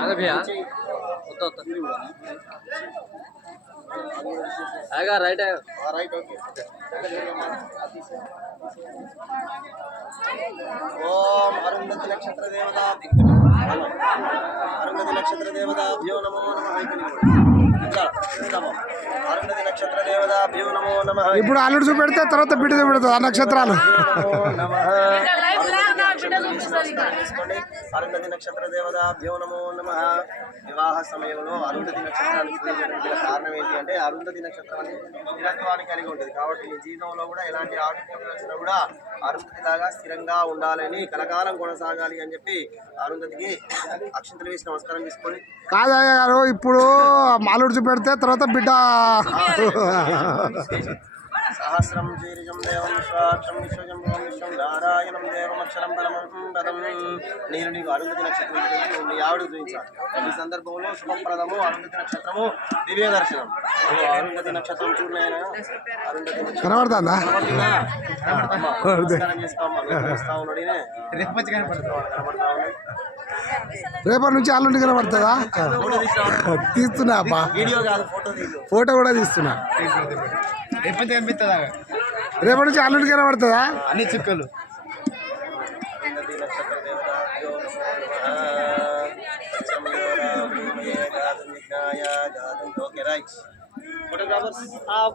आगे भैया आएगा राइट आएगा राइट ओके ओम अरुंधति नक्षत्र देवता अरुंधति नक्षत्र देवताभ्यो नमो नमः अरुंधति नक्षत्र देवताभ्यो नमो नमः ఇప్పుడు అల్లుడు చూపెడితే తర్వాత బిడ్డ చూపెడుతుంది ఆ నక్షత్రాలు అరుంధతి నక్షత్ర దేవతాభ్యో నమో నమః వివాహ సమయంలో అరుంధతి నక్షత్రాన్ని పూజించడానికి కారణం ఏంటి అంటే అరుంధతి నక్షత్రం అనేది స్థిరత్వాన్ని కలిగి ఉంటుంది కాబట్టి మీ జీవితంలో కూడా ఎలాంటి ఆటంకాలు వచ్చినా కూడా అరుంధతి లాగా స్థిరంగా ఉండాలని కలకాలం కొనసాగాలి అని చెప్పి అరుంధతికి అక్షంతలు వేసి నమస్కారం తీసుకొని కాదయ్య గారు ఇప్పుడు అల్లుడు చూపెడితే తర్వాత బిడ్డ సహస్రం జీరిజం దేవం విశ్వాక్షం విశ్వజం విశ్వం నారాయణం దేవమక్షరం పదం నేను నీకు అరుంధతి నక్షత్రం నువ్వు నీ ఆవిడ చూపించాలి ఈ సందర్భంలో శుభప్రదము అరుంధతి నక్షత్రము దివ్య దర్శనం అరుంధతి నక్షత్రం చూడలేనా అరుంధతి కనబడుతుందా రేపటి నుంచి అల్లుండి కనబడుతుందా తీస్తున్నా అబ్బా వీడియో కాదు ఫోటో కూడా తీస్తున్నా రేపటి నుంచి అల్లుండి కనబడుతుందా అన్ని చుక్కలు ఫోటోగ్రాఫర్స్